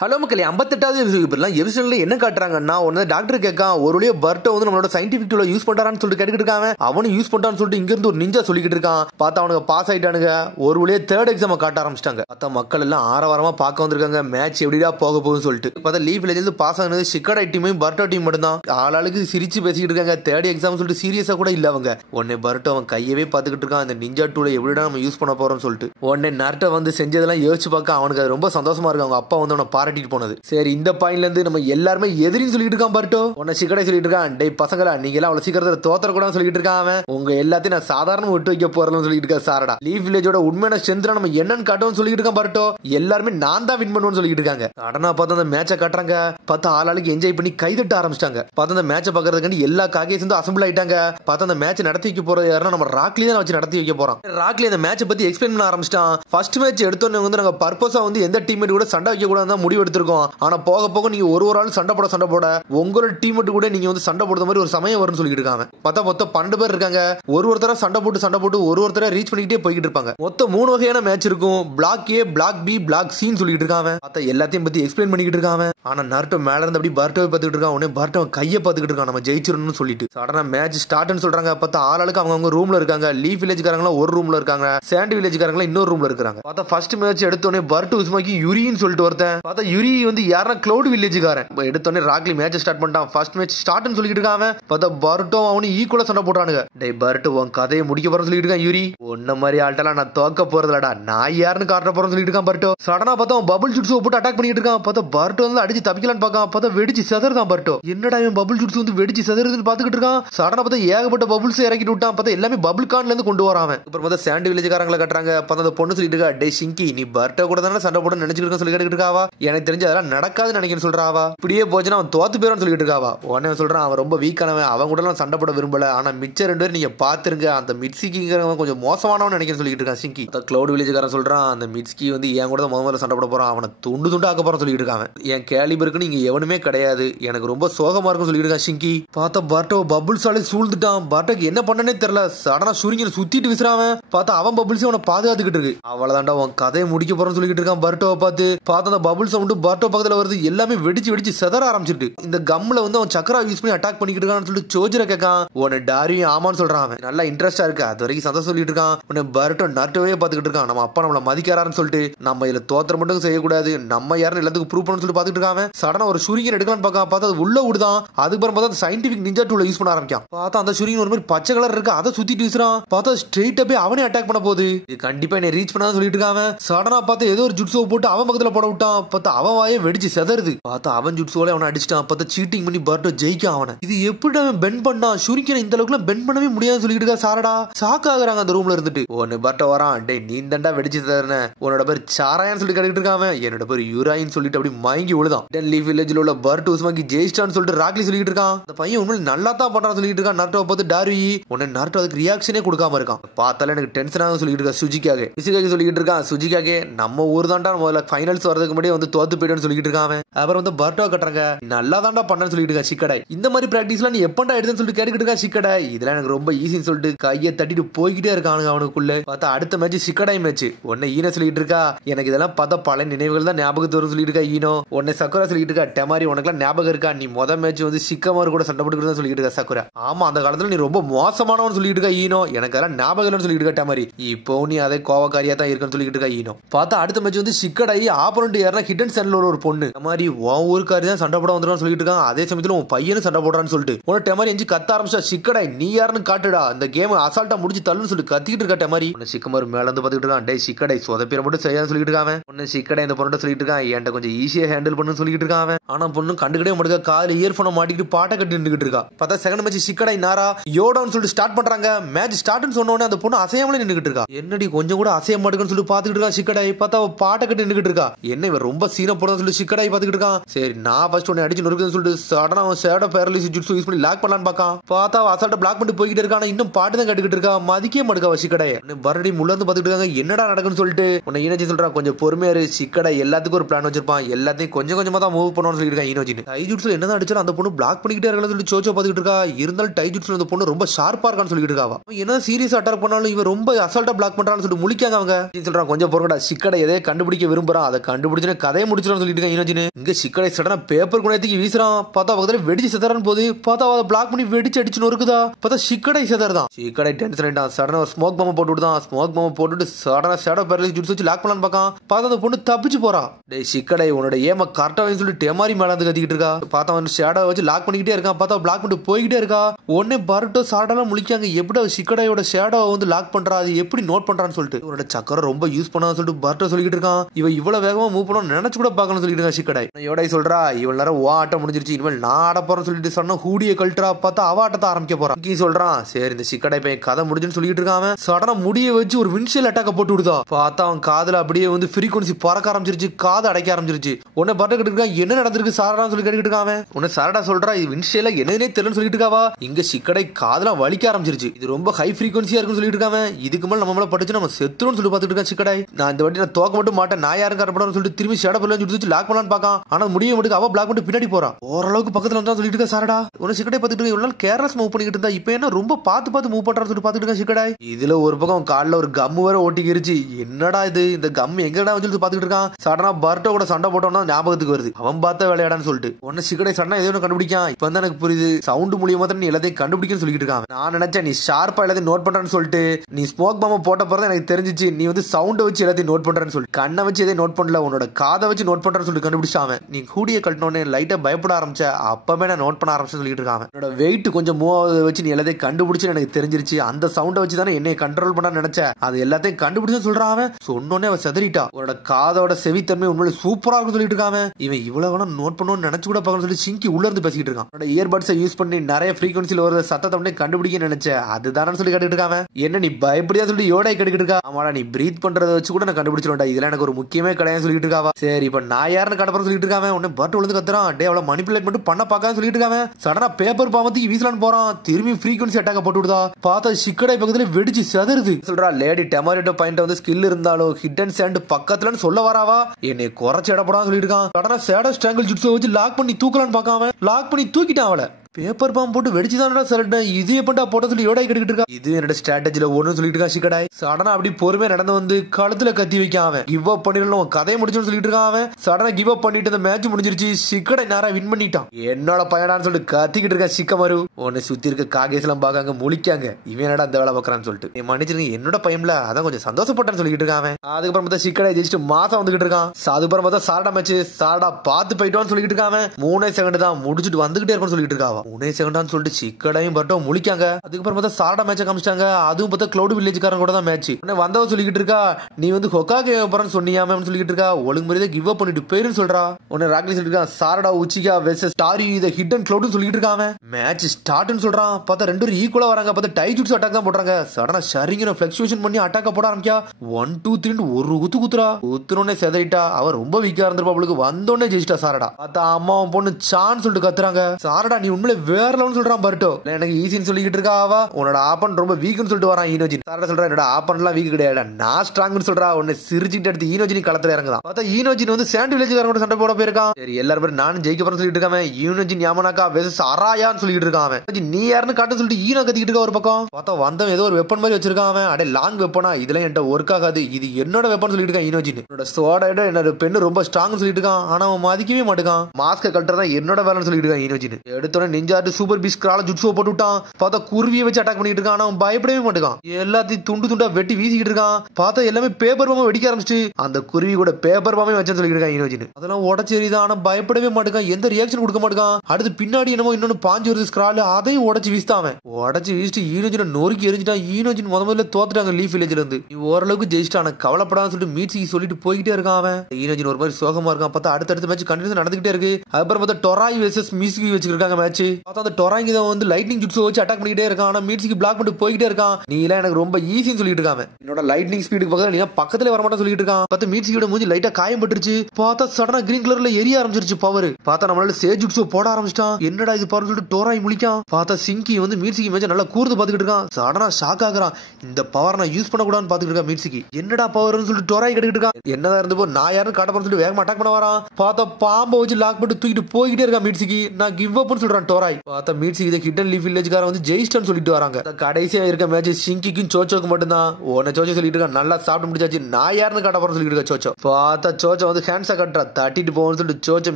Hello மக்களே, 58வது எபிசோட்ல என்ன காட்டுறாங்கன்னா, ஒன்னு டாக்டர் கேட்கான் ஒரு வழியா பர்ட்டோ வந்து நம்மளோட சயின்டிபிக் டூல யூஸ் பண்றான்னு சொல்லிட்டு கேட்டுக்கிட்டு இருக்காங்க. அவனும் யூஸ் பண்றான்னு சொல்லிட்டு இங்க இருந்து ஒரு நிஞ்சா சொல்லிக்கிட்டு இருக்கான். பார்த்தா அவனுக்கு பாஸ் ஆயிட்டானுங்க. ஒரு வழியா தேர்ட் எக்ஸாம் காட்ட ஆரம்பிச்சிட்டாங்க. பார்த்தா மக்கள் எல்லாம் ஆரவாரமா பார்க்க வந்திருக்காங்க. மேட்ச் எப்படிடா போக போகுதுன்னு சொல்லிட்டு பார்த்தா லீவ் வில்லேஜ்ல இருந்து பாஸ் ஆனது சிக்கடா டீமும் பர்ட்டோ டீம் மட்டும் தான். ஆளாளுக்கு சிரிச்சு பேசிக்கிட்டு இருக்காங்க. தேர்ட் எக்ஸாம் சொல்லிட்டு சீரியஸா கூட இல்ல அவங்க. உடனே பர்ட்டோ அவன் கையவே பார்த்துக்கிட்டு இருக்கான். அந்த நிஞ்சா டூல எப்படிடா நம்ம யூஸ் பண்ண போறோம்னு சொல்லிட்டு. உடனே நர்ட்டை வந்து செஞ்சதெல்லாம் யோசிச்சு பார்க்க அவனுக்கு அது ரொம்ப சந்தோஷமா இருக்கு. அவங்க அப்பா வந்து அவனை பாராட்டிட்டு போனது. சரி, இந்த பாயிண்ட்ல இருந்து நம்ம எல்லாருமே எதிரின்னு சொல்லிட்டு இருக்கான் பர்ட்டோ. உன்னை சிக்கடை சொல்லிட்டு இருக்கான், டேய் பசங்களா நீங்க எல்லாம் அவ்வளவு சீக்கிரத்துல தோத்தர கூட சொல்லிட்டு இருக்கான். அவன் உங்க எல்லாத்தையும் நான் சாதாரண விட்டு வைக்க போறேன்னு சொல்லிட்டு இருக்கா. சாரடா லீவ் வில்லேஜோட உண்மையான ஸ்ட்ரென்த் நம்ம என்னன்னு காட்டுவோம்னு சொல்லிட்டு இருக்கான் பர்ட்டோ. எல்லாருமே நான் தான் வின் பண்ணுவேன்னு சொல்லிட்டு இருக்காங்க. சடனா பார்த்து அந்த மேட்சை காட்டுறாங்க. பார்த்து ஆளாளுக்கு என்ஜாய் பண்ணி கைதட்ட ஆரம்பிச்சிட்டாங்க. பார்த்து அந்த மேட்சை பாக்குறதுக்கு எல்லா காகேஸ் வந்து அசம்பிள் ஆயிட்டாங்க. பார்த்து அந்த மேட்ச் நடத்தி வைக்க போறது யாருன்னா நம்ம ராக்லி தான் வச்சு நடத்தி வைக்க போறோம். ராக்லி அந்த மேட்சை பத்தி எக்ஸ்பிளைன் பண்ண ஆரம்பிச்சிட்டான். ஃபர்ஸ்ட் மேட்ச் எடுத்தோன்னே வந்து நாங்க பர்பஸா வந்து எந்த டீம்மேட் கூட சண்டை வைக்க கூடாது முடிவு எடுத்திருக்கோம். ஆனா போக போக நீங்க ஒரு ஆள் சண்டை போட உங்களோட டீம்மேட் கூட நீங்க வந்து சண்டை போடுற மாதிரி ஒரு சமயம் வரும்னு சொல்லிட்டு இருக்காங்க. பார்த்தா மொத்தம் 12 பேர் இருக்காங்க. ஒருத்தர சண்டை போட்டு ஒருத்தர ரீச் பண்ணிக்கிட்டே போய்கிட்டு இருப்பாங்க. மொத்தம் 3 வகையான மேட்ச் இருக்கும். பிளாக் ஏ, பிளாக் பி, பிளாக் சி சொல்லிட்டு இருக்காங்க. பார்த்தா எல்லாத்தையும் பத்தி எக்ஸ்பிளைன் பண்ணிக்கிட்டு இருக்காங்க. ஆனா நர்ட்டோ மேல இருந்து அப்படி பர்ட்டோவை பார்த்துக்கிட்டு இருக்கான். உடனே பர்ட்டோ கையை பார்த்துக்கிட்டு இருக்கான், நம்ம ஜெயிச்சிரணும்னு சொல்லிட்டு. சடனா மேட்ச் ஸ்டார்ட்னு சொல்றாங்க. பார்த்தா ஆளாளுக்கு அவங்க ரூம்ல இருக்காங்க. லீஃப் வில்லேஜ்காரங்க ஒரு ரூம்ல இருக்காங்க. சாண்ட் வில்லேஜ்காரங்க இன்னொரு ரூம்ல இருக்காங்க. பார்த்தா ஃபர்ஸ்ட் மேட்ச் எடுத்தோடனே பர்ட்டோ உஸ்மாக்கி யுரின்னு சொல்லிட்டு ஒருத்தன். பார்த்தா யுரி வந்து யாரா கிளவுட் வில்லேஜ்காரன். எடுத்தோடனே ராக்லி மேட்ச் ஸ்டார்ட் பண்ணிட்டான். ஃபர்ஸ்ட் மேட்ச் ஸ்டார்ட்னு சொல்லிட்டு இருக்காங்க. பார்த்தா பர்ட்டோ அவனு ஈக்குவலா சண்டை போடுறானுங்க. டேய் பர்ட்டோ உன் கதையை முடிக்க போறேன்னு சொல்லிட்டு இருக்கான் யுரி. உன்ன மாதிரி ஆள்டெல்லாம் நான் தோக்க போறதுலடா, நான் யாருன்னு காட்ட போறேன்னு சொல்லிட்டு இருக்கான் பர்ட்டோ. சடனா பார்த்தா அவன் பபிள் ஜுட்ஸு போட்டு அட்டாக் பண்ணிட்டு இருக்கான். பார்த்தா பர்ட்டோ வந்து அடிச்சு தப்பிக்கலான்னு பார்க்கான். பார்த்தா வெடிச்சு செதறதான் பர்ட்டோ. என்னடா இவன் பபிள் ஜுட்ஸு வந்து வெடிச்சு செதறதுன்னு பாத்துக்கிட்டு இருக்கான். சடனா பார்த்தா ஏகப்பட்ட பபிள்ஸ் இறக்கிட்டு விட்டான். பார்த்தா எல்லாமே பபிள் கான்ல இருந்து கொண்டு வரான். அப்புறம் பார்த்தா சாண்ட் வில்லேஜ்காரங்களை கட்டுறாங்க. பார்த்தா அந்த பொண்ணு சொல்லிட்டு இருக்கா, டே ஷிங்கி நீ பர்ட்டோ கூட தானே சண்டை போட நினைச்சிட்டு சொல்லி கேட்டுக்கிட்டு இருக்காவா. எனக்கு தெரிஞ்சு அதெல்லாம் நடக்காதுன்னு நினைக்கிறேன் சொல்றாவா. இப்படியே போச்சுன்னா அவன் தோத்து பேரும் சொல்லிட்டு இருக்காவா. உடனே சொல்றான் அவன் ரொம்ப வீக்கானவன், அவன் கூட எல்லாம் சண்டை போட விரும்பல. ஆனா மிச்ச 2 பேர் நீங்க பாத்துருங்க, அந்த மிட்ஸ்கிங்கிறவன் கொஞ்சம் மோசமானவன் நினைக்கிறேன் சொல்லிட்டு இருக்கான் ஷிங்கி. கிளவுட் வில்லேஜ்காரன் சொல்றான், அந்த மிட்ஸ்கி வந்து என் கூட முதல்ல சண்டை போட போறான், அவனை துண்டு துண்டு ஆக்க போறான் சொல்லிட்டு இருக்காங்க. என் கேலிபருக்கு நீங்க எவனுமே கிடையாது, எனக்கு ரொம்ப சோகமா இருக்கும் சொல்லிட்டு இருக்கான் ஷிங்கி. பார்த்தா பர்ட்டோ பபுள்ஸாலே சூழ்ந்துட்டான். பர்ட்டோக்கு என்ன பண்ணனே தெரியல. சடனா சுருங்கின சுத்திட்டு விசிறாவன். பார்த்தா அவன் பபுள்ஸ் அவனை பாதுகாத்துக்கிட்டு இருக்கு. அவ்வளவுதான்டா உன் கதையை முடிக்க போறேன்னு சொல்லிட்டு இருக்கான் பர்ட்டோவை பார்த்து. பார்த்தா அந்த பபுள்ஸ் சவுண்ட் பர்ட்டோ பக்கத்துல வருது. எல்லாமே வெடிச்சு வெடிச்சு செதற ஆரம்பிச்சிட்டு. இந்த கம்ல வந்து அவன் சக்கரா யூஸ் பண்ணி அட்டாக் பண்ணிக்கிட்டு இருக்கான்னு சொல்லிட்டு சோஜரை கேட்கான். உன்னை டாரியும் ஆமான்னு சொல்றான். அவன் நல்லா இன்ட்ரெஸ்டா இருக்கு, அது வரைக்கும் சந்தோஷம் சொல்லிட்டு இருக்கான். உன்னை பர்ட்டோ நர்ட்டோவே பார்த்துக்கிட்டு இருக்கான். நம்ம அப்பா நம்மள மதிக்கிறாருன்னு சொல்லிட்டு நம்ம இதுல தோத்திர மட்டும் செய்யக்கூடாது, நம்ம யாரும் எல்லாத்துக்கும் ப்ரூவ் பண்ணு சொல்லிட்டு பார்த்துட்டு இருக்கான். சடனா ஒரு சுரிங்கன் எடுக்கலான்னு பார்க்க. பார்த்தா அது உள்ள விடுதான். அதுக்கப்புறம் பார்த்தா அந்த சயின்டிபிக் நிஞ்சா டூல யூஸ் பண்ண ஆரம்பிக்கான். பார்த்தா அந்த சுரிங்கன் ஒரு மாதிரி பச்சை கலர் இருக்கு, அதை சுத்திட்டு வீசுறான். பார்த்தா ஸ்ட்ரெயிட்டா போய் அவனே அட்டாக் பண்ண போகுது. இது கண்டிப்பா என்னை ரீச் பண்ணான்னு சொல்லிட்டு இருக்கான். சடனா பார்த்து ஏதோ ஒரு ஜுட்ஸோ போட்டு அவன் பக்கத்துல போட விட்டான். பார்த்தா அவன் வாயே வெடிச்சு செதறுது. பார்த்தா அவன் ஜுட்ஸோல அவனை அடிச்சிட்டான். பார்த்தா சீட்டிங் பண்ணி பர்ட்டோ ஜெயிக்க அவனை. இது எப்படி அவன் பெண்ட் பண்ணா, சுரிக்கனை இந்த அளவுக்கு பெண்ட் பண்ணவே முடியாதுன்னு சொல்லிட்டு இருக்கா. சாரடா ஷாக் ஆகுறாங்க அந்த ரூம்ல இருந்துட்டு. ஒன்னு பர்ட்டோ வரான், டேய் நீ தண்டா வெடிச்சு தரன, உன்னோட பேர் சாராயான்னு சொல்லி கேட்டுட்டு இருக்கான். என்னோட பேர் யூராயின் சொல்லிட்டு அப்படி மயங்கி விழுதான். லீஃப் வில்லேஜ்ல உள்ள பர்ட்டோ உஸ்மாக்கி ஜெயிச்சிட்டான்னு சொல்லிட்டு ராக்லி சொல்லிட்டு இருக்கான். அந்த பையன் உண்மையில நல்லா தான் பண்றான்னு சொல்லிட்டு இருக்கான். நர்ட்டோ பார்த்து டாரி உன்னை நர்ட்டோ அதுக்கு ரியாக்ஷனே கொடுக்காம இருக்கான். பார்த்தாலே எனக்கு டென்ஷன் ஆகும் சொல்லிட்டு இருக்கா. சுஜிக்காக சொல்லிட்டு இருக்கான். சுஜிக்காக நம்ம ஊர் தாண்டா முதல்ல ஃபைனல்ஸ் வரதுக்கு முன்னாடி வந்து தோத்து போயிடுன்னு சொல்லிட்டு இருக்கான். அப்புறம் வந்து பர்ட்டோ கட்டுறாங்க, நல்லா தாண்டா பண்ணன்னு சொல்லிட்டு இருக்கா சிக்கடை. இந்த மாதிரி பிராக்டிஸ்லாம் நீ எப்பண்டா எடுத்துன்னு சொல்லிட்டு கேட்டுக்கிட்டு இருக்கா சிக்கடை. இதெல்லாம் எனக்கு ரொம்ப ஈஸின்னு சொல்லிட்டு கையை தட்டிட்டு போய்கிட்டே இருக்கானுங்க அவனுக்குள்ள. பார்த்தா அடுத்த மேட்ச் சிக்கடை மேட்ச். உன்னை ஈனோ சொல்லிட்டு இருக்கா, எனக்கு இதெல்லாம் பார்த்தா பல நினைவுகள் தான் ஞாபகத்து வரும் சொல்லிட்டு இருக்கா ஈனோ. உன்னை சக்குரா சொல்லிட்டு இருக்கா, டெமாரி உனக்குலாம் ஞாபகம் இருக்கா, நீ முதல் மேட்ச் வந்து சிக்கமாரு கூட சண்டை போட்டுக்கிட்டு சொல்லிட்டு இருக்கா சக்குரா. ஆமா அந்த காலத்துல நீ ரொம்ப மோசமானவன் சொல்லிட்டு இருக்கா ஈனோ, எனக்கு அதெல்லாம் ஞாபகம் இல்லைன்னு சொல்லிட்டு இருக்கா டெமாரி. இப்போ நீ அதே கோவக்காரியா தான் இருக்குன்னு சொல்லிட்டு இருக்கா ஈனோ. பார்த்தா அடுத்த மேட்ச் வந்து சிக்கடை ஆப்போனன்ட் யாருன்னா ஹிடன் சென்ல ஒரு பொண்ணு. இந்த மாதிரி உன் ஊருக்காரி தான் சண்டை போட வந்துடும் சொல்லிட்டு இருக்கான். அதே சமயத்துல உன் பையனும் சண்டை போடுறான்னு சொல்லிட்டு உன டெமாரி எஞ்சி கத்த ஆரம்பிச்சா. சிக்கடை நீ யாருன்னு காட்டுடா, இந்த கேம் அசால்ட்டா முடிச்சு தள்ளுன்னு சொல்லி கத்திக்கிட்டு இருக்கா டெமாரி. உன்னை சிக்கமாரு மேல இருந்து பாத்துக்கிட்டு இருக்கான். டே சிக்கடை சொதப்பிர மட்டும் செய்யான்னு சொல்லிட்டு இருக்கான். உன்னை சிக்கடை இந்த பொண்ணு சொல்லிட்டு இருக்கான், என்கிட்ட கொஞ்சம் ஈஸியா ஹேண்டில் பண்ணுன்னு சொல்லிட்டு இருக்கான். ஆனா பொண்ணு கண்டுக்கிட்டே முடிக்க கால இயர்போனை மாட்டிக்கிட்டு பாட்டை கட்டி நின்றுட்டு இருக்கா. பார்த்தா செகண்ட் மேட்ச் சிக்கடை நாரா யோடான்னு சொல்லிட்டு ஸ்டார்ட் பண்றாங்க. மேட்ச் ஸ்டார்ட்னு சொன்ன உடனே அந்த பொண்ணு அசையாமலே நின்றுட்டு இருக்கா. என்னடி கொஞ்சம் கூட அசைய மாட்டேங்குன்னு சொல்லி பாத்துக்கிட்டு இருக்கா சிக்கடை. பார்த்தா பாட்டை கட்டி நின்றுட்டு இருக்கா. என்ன இவன் ரொம்ப சீன போடுன்னு சொல்லி சிக்கடை பாத்துக்கிட்டு இருக்கான். சரி நான் ஃபர்ஸ்ட் உன்னை அடிச்சு நொறுக்குன்னு சொல்லிட்டு சடனா அவன் ஷேடோ பேரலிசிஸ் ஜுட்ஸு யூஸ் பண்ணி லாக் பண்ணலான்னு பார்க்கான். பார்த்தா அசால்ட்டா பிளாக் பண்ணி போய்கிட்டு இருக்கான். இன்னும் பாட்டு தான் கட்டுக்கிட்டு இருக்கா. மதிக்கே மாட்டுக்கா சிக்கடை. பரடி முள்ள வந்து பாத்துக்கிட்டு இருக்காங்க. என்னடா நடக்குன்னு சொல்லிட்டு உன்னை ஈனோஜி சொல்றான், கொஞ்சம் பொறுமையா இரு சிக்கடை எல்லாத்துக்கும் ஒரு பிளான் வச்சிருப்பான், எல்லாத்தையும் கொஞ்சம் கொஞ்சமா தான் மூவ் பண்ணுவான்னு சொல்லிட்டு இருக்கான் ஈனோஜி. டைஜுட்ஸ்ல என்னதான் அடிச்சாலும் அந்த பொண்ணு பிளாக் பண்ணிக்கிட்டே இருக்கல சொல்லி சோச்சோ பாத்துக்கிட்டு இருக்கா. இருந்தாலும் டைஜுட்ஸ்ல அந்த பொண்ணு ரொம்ப ஷார்ப்பா இருக்கான்னு சொல்லிட்டு இருக்காவா. என்ன சீரியஸ் அட்டாக் பண்ணாலும் இவன் ரொம்ப அசால்ட்டா பிளாக் பண்றான்னு சொல்லிட்டு முழிக்காங்க அவங்க. சொல்றான் கொஞ்சம் பொறுங்கடா சிக்கடை எதையே கண்டுபிடிக்க விரும்புறான், அதை கண்டுபிடிச்சுன்னு கதையை முடிச்சிடும் சொல்லிட்டு இருக்கான் ஈனோஜின். இங்க சிக்கடை சடனா பேப்பர் குணத்துக்கு வீசுறான். பார்த்தா பக்கத்துல வெடிச்சு செதறான் போது பார்த்தா அதை பிளாக் பண்ணி வெடிச்சு அடிச்சுன்னு இருக்குதா. பார்த்தா சிக்கடை செதறதான். சிக்கடை டென்ஷன் ஆயிட்டான். சடனா ஒரு ஸ்மோக் பம்ப போட்டு விடுதான். ஸ்மோக் பம்ப போட்டுட்டு சடனா ஷேடோ பேரலைஸ் ஜுட்ஸ் வச்சு லாக் பண்ணலான்னு பார்க்கான். பார்த்தா அந்த பொண்ணு தப்பிச்சு போறா. டேய் சிக்கடை உன்னோட ஏம கரெக்டா சொல்லி டெமாரி மேல வந்து கத்திக்கிட்டு இருக்கா. பார்த்தா அவன் ஷேடோ வச்சு லாக் பண்ணிக்கிட்டே இருக்கான். பார்த்தா பிளாக் பண்ணிட்டு போய்கிட்டே இருக்கா. உடனே பருட்டோ சாடாலாம் முழிக்காங்க. எப்படி சிக்கடையோட ஷேடோ வந்து லாக் பண்றா, அது எப்படி நோட் பண்றான்னு சொல்லிட்டு உன்னோட சக்கரை ரொம்ப யூஸ் பண்ணா சொல்லிட்டு பருட்டோ சொல்லிட்டு இருக்கான். இவன் இவ்வளவு வேகமா மூவ் பண்ண நினைச்சு கூட பார்க்கணும்னு சொல்லிட்டு இருக்கான் சிக்கடை. யோடை சொல்றா இவ்வளவு நேரம் ஆட்டம் முடிஞ்சிருச்சு, இனிமேல் நான் ஆட போறேன்னு சொல்லிட்டு சொன்னா ஹூடியை கழட்டுறா. பார்த்தா அவ ஆட்டத்தை ஆரம்பிக்க போறான். கீ சொல்றான் சரி இந்த சிக்கடை பையன் கதை முடிஞ்சுன்னு சொல்லிட்டு இருக்கான். சடனா முடிய வச்சு ஒரு விண்ஷியல் அட்டாக்க போட்டு விடுதா. பார்த்தா அவன் காதுல அப்படியே வந்து ஃப்ரீக்வன்சி பறக்க ஆரம்பிச்சிருச்சு. காது அடைக்க ஆரம்பிச்சிருச்சு. உன்னை பட்ட கிட்டு என்ன நடந்திருக்கு சாரடான்னு சொல்லி கேட்டுக்கிட்டு இருக்கான். உன்னை சாரடா சொல்றா இது விண்ஷியல என்னன்னே தெரியலன்னு சொல்லிட்டு இருக்காவா. இங்க சிக்கடை காதுல வலிக்க ஆரம்பிச்சிருச்சு. இது ரொம்ப ஹை ஃப்ரீக்வன்சியா இருக்குன்னு சொல்லிட்டு இருக்காங்க. இதுக்கு மேல நம்ம மேல பட்டுச்சு நம்ம செத்துருன்னு சொல்லி பார்த்துட்டு இருக்கான் சிக்கடை. நான் இந்த வாட்டி நான் தோக்க மட்டும் மாட்டேன், நான் யாரும் கரப்படணும்னு சொல்லிட்டு திரும்பி ஷேடோ பேரலைஸ் ஜுட்ஸ் லாக் பண்ணலான்னு பார்க்கான். ஆனா முடிய மட்டும் அவ பிளாக் பண்ணிட்டு பின்னாடி போறான். ஓரளவுக்கு பக்கத்துல வந்தா சொல்லிட்டு இருக்கா சாரடா. உன்னை சிக்கடை பார்த்துட்டு இவ்வளவு நாள் கேர்லஸ் மூவ் பண்ணிக்கிட்டு இருந்தா இப்ப என்ன ரொம்ப பார்த்து பார்த்து மூவ் பண்றான்னு சொல்லிட்டு பார்த்துட்டு இருக்கா சிக்கடை. இதுல ஒரு பக்கம் காலில் ஒரு கம் வேற ஓட்டிக்கிருச்சு. என்னடா இது இந்த கம் எங்கடா வந்து பார்த்துட்டு இருக்கான். சடனா பர்ட்டோ கூட சண்டை போட்டோம்னா ஞாபகத்துக்கு வருது அவன் பார்த்த விளையாடான்னு சொல்லிட்டு. உன்ன சிக்கடை சடனா எதுவும் கண்டுபிடிக்கான். இப்ப வந்து எனக்கு புரியுது சவுண்ட் மூலியமா தான் நீ எல்லாத்தையும் கண்டுபிடிக்கன்னு சொல்லிட்டு இருக்கான். நான் நினைச்சேன் நீ ஷார்ப்பா எல்லாத்தையும் நோட் பண்றேன்னு சொல்லிட்டு நீ ஸ்மோக் பாம்ப போட்ட பிறகு எனக்கு தெரிஞ்சிச்சு நீ வந்து சவுண்ட் வச்சு எல்லாத்தையும் நோட் பண்றேன்னு சொல்லி. கண்ணை வச்சு எதையும் நோட் பண்ணல, உன்னோட காதை வச்சு நோட் பண்றேன்னு சொல்லி கண்டுபிடிச்சான். நீ கூடிய கட்டணும்னு லைட்டா பயப்பட ஆரம்பிச்ச அப்பவே நான் நோட் பண்ண ஆரம்பிச்சு சொல்லிட்டு இருக்கான். என்னோட வெயிட் கொஞ்சம் மூவ் ஆகுது வச்சு நீ எல்லாத்தையும் கண்டுபிடிச்சு எனக்கு தெரிஞ்சிருச்சு. அந்த சவுண்டை வச்சு தானே என்னை கண்ட்ரோல் பண்ண நினைச்ச, அது எல்லாத்தையும் கண்டுபிடிச்சு சொல்றான். சொன்னோன்னே அவன் செதறிட்டா. உன்னோட காதோட செவித்தன்மை உண்மையில சூப்பரா இருக்கும் சொல்லிட்டு இருக்கான். இவன் இவ்வளவு நோட் பண்ணணும்னு நினைச்சு கூட பார்க்கணும் சொல்லி சிங்கி உள்ள இருந்து பேசிட்டு இருக்கான். உன்னோட இயர்பட்ஸை யூஸ் பண்ணி நிறைய ஃப்ரீக்வன்சில ஒரு சத்தத்தை கண்டுபிடிக்க நினைச்ச, அதுதானு சொல்லி கேட்டுட்டு இருக்கான். என்ன நீ பயப்படியா சொல்லி யோடை கேட்டுக்கிட்டு இருக்கா. ஆமாடா நீ பிரீத் பண்றதை வச்சு கூட நான் கண்டுபிடிச்சிருவேன்டா, இதெல்லாம் எனக்கு ஒரு முக்கியமே கிடையாது சொல்லிட்டு இருக்காவா. சரி இப்ப நான் யாருன்னு கடப்பறேன்னு சொல்லிட்டு இருக்கான். உன்னை பர்ட் விழுந்து கத்துறான். டே அவளை மணிப்புலேட் மட்டும் பண்ண பார்க்கான்னு சொல்லிட்டு இருக்கான். சடனா பேப்பர் பாமத்துக்கு வீசலான்னு போறான். திரும்பி ஃப்ரீக்வன்சி அட்டாக்க போட்டு விடுதா. பார்த்தா சிக்கடை பக்கத்துல வெடிச்சு செதறுது. சொல்றா லேடி டெமாரிட்டோ பாயிண்ட் வந்து ஸ்கில் இருந்தாலும் ஹிடன் சாண்ட் பக்கத்துலன்னு சொல்ல வராவா. என்னை குறைச்சு இடப்படான்னு சொல்லிட்டு இருக்கான். சடனா ஷேடோ ஸ்ட்ராங்கிள் ஜுட்ஸை வச்சு லாக் பண்ணி தூக்கலான்னு பார்க்காம லாக் பண்ணி தூக்கிட்டான் அவளை. பேப்பர் பாம்பு போட்டு வெடிச்சுதான் சொல்லிட்டேன். இது எப்படா போட்ட சொல்லி யோடா கேட்டுக்கிட்டு இருக்கா. இது என்னோட ஸ்ட்ராட்டஜில ஒன்னு சொல்லிட்டு இருக்கா சிக்கடாய். சடனா அப்படி பொறுமையா நடந்து வந்து கழுத்துல கத்தி வைக்க அவன் கிவ் அப் பண்ணிடலாம் கதையை முடிச்சுன்னு சொல்லிட்டு இருக்கான். அவன் சடனா கிவ் அப் பண்ணிட்டு இந்த மேட்ச் முடிஞ்சிருச்சு. சிக்கடை நேரா வின் பண்ணிட்டான். என்னோட பையனான்னு சொல்லிட்டு கத்திக்கிட்டு இருக்கா சிக்கமரு. உன்னை சுத்தி இருக்க காகேஸ் எல்லாம் பாக்காங்க முழிக்காங்க. இவன் என்னடா இந்த வேலை பாக்குறான்னு சொல்லிட்டு நீ மன்னிச்சிருங்க என்னோட பையன்ல அதான் கொஞ்சம் சந்தோஷப்பட்டான்னு சொல்லிட்டு இருக்கான். அதுக்கப்புறம் பார்த்தா சிக்கடை ஜெயிச்சுட்டு மாசம் வந்துகிட்டு இருக்கான். அதுக்கப்புறம் பார்த்தா சாரடா மேட்ச் சாரடா பார்த்து போயிட்டோன்னு சொல்லிட்டு இருக்கான். 3 செகண்ட் தான் முடிச்சுட்டு வந்துகிட்டே இருக்கும்னு சொல்லிட்டு இருக்கான். 3 செகண்ட் சொல்லிட்டு சிக்கடையும் பட்டும் முழிக்காங்க. அதுக்கப்புறம் பார்த்தா சாரடா மேட்சை காமிச்சாங்க. அதுவும் பார்த்தா கிளவுட் வில்லேஜ்காரன் கூட தான் மேட்ச். வந்தவ சொல்லிக்கிட்டு இருக்கா நீ வந்து ஹொக்காகே போறன்னு சொன்னியாமே சொல்லிட்டு இருக்கா. ஒழுங்கு முறையை கிவ் அப் பண்ணிட்டு போயிருன்னு சொல்றா. உடனே ராக்லி சொல்லிட்டு இருக்கான் சாரடா உச்சிகா வெர்சஸ் ஸ்டாரி தி ஹிடன் கிளவுட்னு சொல்லிட்டு இருக்காங்க. மேட்ச் ஸ்டார்ட்னு சொல்றான். பார்த்தா ரெண்டு பேரும் ஈக்குவலா வராங்க. பார்த்தா டை ஜுட்ஸ் அட்டாக் தான் போடுறாங்க. சடனா ஷரிங்கன ஃபிளக்சுவேஷன் பண்ணி அட்டாக்க போட ஆரம்பிக்கா. 1 2 3 ஒரு குத்து குத்துறா. குத்துனோனே செதறிட்டா. அவ ரொம்ப வீக்கா இருந்திருப்பா. அவளுக்கு வந்தோடனே ஜெயிச்சிட்டா சாரடா. பார்த்தா அம்மாவும் பொண்ணு சான்னு சொல்லிட்டு கத்துறாங்க. சாரடா நீ உண்மையிலே வேற லெவல்னு சொல்றான் பர்ட்டோ. எனக்கு ஈஸின்னு சொல்லிக்கிட்டு இருக்காவா. உன்னோட ஆப்பன் ரொம்ப வீக்னு சொல்லிட்டு வரான் ஈனோஜின். சாரடா சொல்றா என்னோட ஆப்பன்லாம் வீக் கிடையாது நான் ஸ்ட்ராங்னு சொல்றா. உன்னை சிரிச்சிட்டு எடுத்து ஈனோஜின் களத்துல இறங்குதான். பார்த்தா ஈனோஜின் வந்து சாண்ட் வில்லேஜ்காரன் கூட சண்டை போட போயிருக்கான். சரி எல்லாரும் பேரும் நானும் ஜெயிக்க போறேன்னு சொல்லிட்டு இருக்காம. ஈனோஜின் யாமனாக்கா வெர்சஸ் அராயான்னு சொல்லிட்டு இருக்கான். நீ யாருன்னு காட்டுன்னு சொல்லிட்டு ஈனோ கத்திக்கிட்டு இருக்கா ஒரு பக்கம். பார்த்தா வந்தவன் ஏதோ ஒரு வெப்பன் மாதிரி வச்சிருக்கான். அடே லாங் வெப்பனா இதெல்லாம் என்கிட்ட ஒர்க் ஆகாது, இது என்னோட வெப்பன் சொல்லிட்டு இருக்கான் ஈனோஜின். என்னோட சோட என்னோட பெண்ணு ரொம்ப ஸ்ட்ராங் சொல்லிட்டு இருக்கான். ஆனா அவன் மதிக்கவே மாட்டுக்கான். மாஸ்க கல்ட்டர் தான் என்னோட வேலைன்னு சொல்லிட்டு இருக்கான் ஈனோஜின். எடுத்தோட நிஞ்சாட்டு சூப்பர் பீஸ் கிரால ஜுட்ஸோ போட்டு விட்டான். பார்த்தா குருவியை வச்சு அட்டாக் பண்ணிட்டு இருக்கான். அவன் பயப்படவே மாட்டான். எல்லாத்தையும் துண்டு துண்டா வெட்டி வீசிக்கிட்டு இருக்கான். பார்த்தா எல்லாமே பேப்பர் பாம்பை வெடிக்க ஆரம்பிச்சு. அந்த குருவி கூட பேப்பர் பாம்பை வச்சேன்னு சொல்லிட்டு இருக்கான் ஈனோஜின். அதெல்லாம் உடச்சேரிதான். ஆனா பயப்படவே மாட்டான். எந்த ரியாக்ஷன் கொடுக்க மாட்டான். அடுத்து பின்னாடி என்னமோ இன்னொன்னு பாஞ்சு வருது ஸ்கிரால். அதையும் உடச்சு வீசிட்டான். உடச்சு வீசிட்டு ஈனோஜினை நொறுக்கி எரிஞ்சிட்டான். ஈனோஜின் முதல்ல தோத்துட்டாங்க லீஃப் வில்லேஜ்ல இருந்து. ஓரளவுக்கு ஜெயிச்சிட்டான். கவலைப்படான்னு சொல்லிட்டு மீட்சிக்கு சொல்லிட்டு போய்கிட்டே இருக்கான். அவன் ஈனோஜின் ஒரு மாதிரி சோகமா இருக்கான். பார்த்தா அடுத்தடுத்த மேட்ச் கண்டினியூஸ் நடந்துகிட்டே இருக்கு. அதுக்கப்புறம் பார்த்தா டொராய் வெர்சஸ் மீட்சிக்கு வச்சிருக்காங்க மேட்ச். பார்த்தா அந்த டொராய் வந்து லைட்னிங் ஜுட்ஸோ வச்சு அட்டாக் பண்ணிட்டே இருக்கான். ஆனா மீட்சிக்கு பிளாக் பண்ணிட்டு போய்கிட்டே இருக்கான். நீ எல்லாம் எனக்கு ரொம்ப ஈஸின்னு சொல்லிட்டு இருக்காங்க. என்னோட லைட்னிங் ஸ்பீடுக்கு பக்கத்துல நீ பக்கத்துல வர மாட்டேன்னு சொல்லிட்டு இருக்கான். பார்த்தா மீட்சியோட மூஞ்சி லைட்டா காயம் பட்டுருச்சு. பார்த்தா சடனா கிரீன் கலர்ல எரிய ஆரம்பிச்சிருச்சு பவர். பார்த்தா நம்மளால சேஜ் ஜுட்ஸோ போட ஆரம்பிச்சிட்டான். என்னடா இது பாருன்னு சொல்லிட்டு டொராய் முழிக்கான். பார்த்தா சிங்கி வந்து மீட்சிக்கு மேட்ச் நல்லா கூர்ந்து பாத்துக்கிட்டு இருக்கான். சடனா ஷாக் ஆகுறான். இந்த பவர் நான் யூஸ் பண்ண கூடாதுன்னு பாத்துக்கிட்டு இருக்கான் மீட்சிக்கு. என்னடா பவர்னு சொல்லிட்டு டொராய் கேட்டுக்கிட்டு இருக்கான். என்னதான் இருந்தப்போ நான் யாரும் காட்ட போறேன்னு சொல்லிட்டு வேகமா அட்டாக் பண்ண வரான். பார்த்தா பாம்பை வச்சு லாக் பண்ணிட்டு தூக்கிட்டு போய்கிட்டே இருக்கான் மீட்சிக்கு. நான் கிவ் அப்னு சொல்றான் டொராய். சோராய் பார்த்தா மீட்ஸ் இதை ஹிடன் லீஃப் வில்லேஜ்கார வந்து ஜெயிஸ்டன்னு சொல்லிட்டு வராங்க. கடைசியா இருக்க மேட்ச் சிங்கிக்கும் சோச்சோக்கு மட்டும்தான். உன்னை சோச்சோ சொல்லிட்டு இருக்கா, நல்லா சாப்பிட்டு முடிச்சாச்சு, நான் யாருன்னு காட்ட போறேன்னு சொல்லிட்டு இருக்கா சோச்சோ. பார்த்தா சோச்சோ வந்து ஹேண்ட்ஸா கட்டுறா, தட்டிட்டு போகணும்னு சொல்லிட்டு சோச்சோ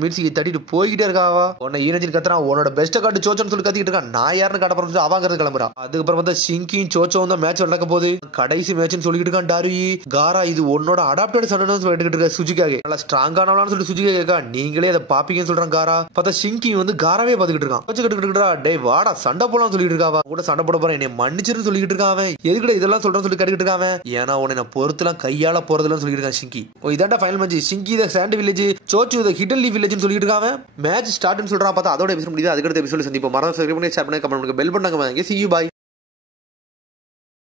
மீட்ஸுக்கு தட்டிட்டு போய்கிட்டே இருக்காவா. உன்னை ஈனஜின் கத்துறான், உன்னோட பெஸ்ட்டை காட்டு சோச்சோன்னு சொல்லி கத்திட்டு இருக்கான், நான் யாருன்னு காட்ட போறேன்னு அவங்க கிளம்புறா. அதுக்கப்புறம் பார்த்தா சிங்கியும் சோச்சோ தான் மேட்ச் நடக்க போகுது. கடைசி மேட்ச்னு சொல்லிட்டு இருக்கான் டாரி. காரா இது உன்னோட அடாப்டட் சன்னு சொல்லிட்டு இருக்க சுஜிக்காக நல்லா ஸ்ட்ராங்கானவளான்னு சொல்லிட்டு சுஜிக்கா கேட்கா, நீங்களே அதை பாப்பீங்கன்னு சொல்றான் காரா. பார்த்தா சிங்கி வந்து காராவே பாத்துக்கிட்டு இருக்கான். கட்டுக்கிட்டு டே வாடா சண்டை போடலாம் சொல்லிட்டு இருக்காவா. கூட சண்டை போட போறேன், என்னை மன்னிச்சிருன்னு சொல்லிட்டு இருக்கான். எதுக்கிட்ட இதெல்லாம் சொல்றேன்னு சொல்லி கேட்டுக்கிட்டு இருக்கான். ஏன்னா உன்னை நான் பொறுத்துலாம் கையால போறதுன்னு சொல்லிட்டு இருக்கான் சிங்கி. இதாண்டா ஃபைனல் மேட்ச். சிங்கி த சாண்ட் வில்லேஜ், சோச்சு த ஹிடன் லீஃப் வில்லேஜ்னு சொல்லிட்டு இருக்கான். மேட்ச் ஸ்டார்ட்னு சொல்றான். பார்த்தா அதோட எபிசோட் முடியுது. அதுக்கடுத்த எபிசோட் சந்திப்போம். மறந்து சப்ஸ்கிரைப் பண்ணி ஷேர் பண்ணி கமெண்ட் பண்ணுங்க. பெல் பண்ணாங்க. See you, bye.